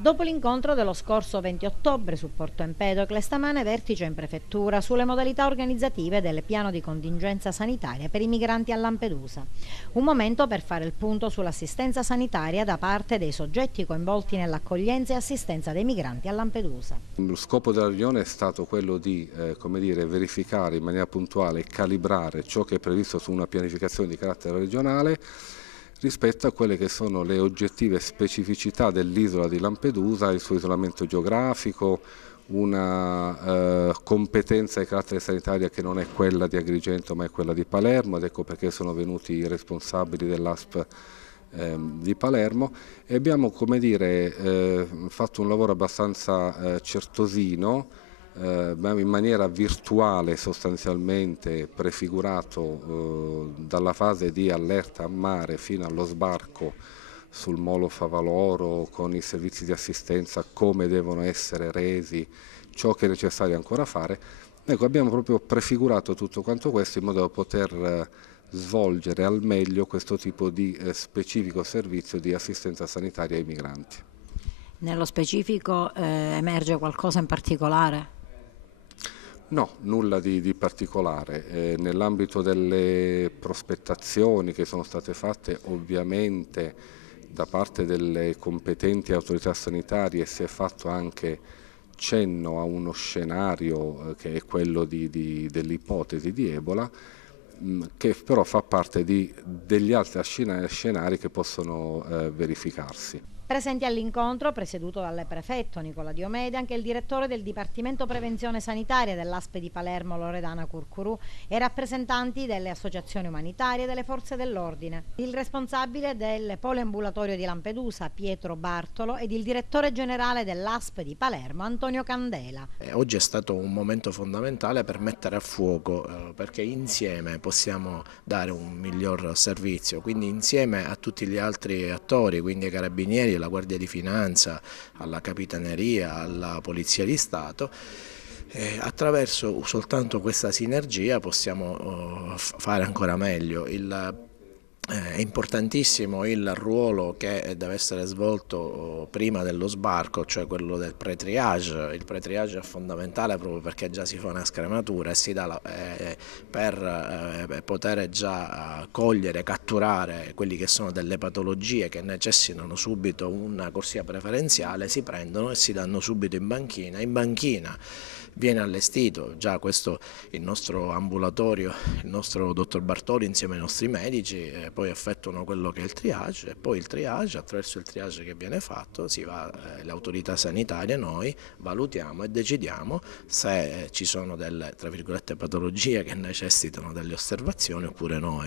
Dopo l'incontro dello scorso 20 ottobre su Porto Empedocle, stamane vertice in prefettura sulle modalità organizzative del piano di contingenza sanitaria per i migranti a Lampedusa. Un momento per fare il punto sull'assistenza sanitaria da parte dei soggetti coinvolti nell'accoglienza e assistenza dei migranti a Lampedusa. Lo scopo della riunione è stato quello di verificare in maniera puntuale e calibrare ciò che è previsto su una pianificazione di carattere regionale rispetto a quelle che sono le oggettive specificità dell'isola di Lampedusa, il suo isolamento geografico, una competenza di carattere sanitario che non è quella di Agrigento ma è quella di Palermo, ed ecco perché sono venuti i responsabili dell'ASP di Palermo e abbiamo, fatto un lavoro abbastanza certosino, in maniera virtuale sostanzialmente, prefigurato dalla fase di allerta a mare fino allo sbarco sul molo Favaloro, con i servizi di assistenza, come devono essere resi, ciò che è necessario ancora fare. Ecco, abbiamo proprio prefigurato tutto quanto questo in modo da poter svolgere al meglio questo tipo di specifico servizio di assistenza sanitaria ai migranti. Nello specifico emerge qualcosa in particolare? No, nulla di particolare. Nell'ambito delle prospettazioni che sono state fatte, ovviamente da parte delle competenti autorità sanitarie si è fatto anche cenno a uno scenario che è quello dell'ipotesi di Ebola, che però fa parte degli altri scenari che possono verificarsi. Presenti all'incontro, presieduto dal prefetto Nicola Diomede, anche il direttore del Dipartimento Prevenzione Sanitaria dell'ASP di Palermo Loredana Curcurù e rappresentanti delle associazioni umanitarie e delle forze dell'ordine, il responsabile del poliambulatorio di Lampedusa Pietro Bartolo ed il direttore generale dell'ASP di Palermo Antonio Candela. Oggi è stato un momento fondamentale per mettere a fuoco, perché insieme possiamo dare un miglior servizio, quindi insieme a tutti gli altri attori, quindi ai carabinieri, alla Guardia di Finanza, alla Capitaneria, alla Polizia di Stato. Attraverso soltanto questa sinergia possiamo fare ancora meglio. È importantissimo il ruolo che deve essere svolto prima dello sbarco, cioè quello del pre-triage. Il pre-triage è fondamentale proprio perché già si fa una scrematura e si dà per poter già cogliere, catturare quelli che sono delle patologie che necessitano subito una corsia preferenziale, si prendono e si danno subito in banchina. In banchina viene allestito già questo il nostro ambulatorio, il nostro dottor Bartoli insieme ai nostri medici, poi effettuano quello che è il triage e poi il triage, attraverso il triage che viene fatto, si va, le autorità sanitarie, noi valutiamo e decidiamo se ci sono delle, tra virgolette, patologie che necessitano delle osservazioni oppure no.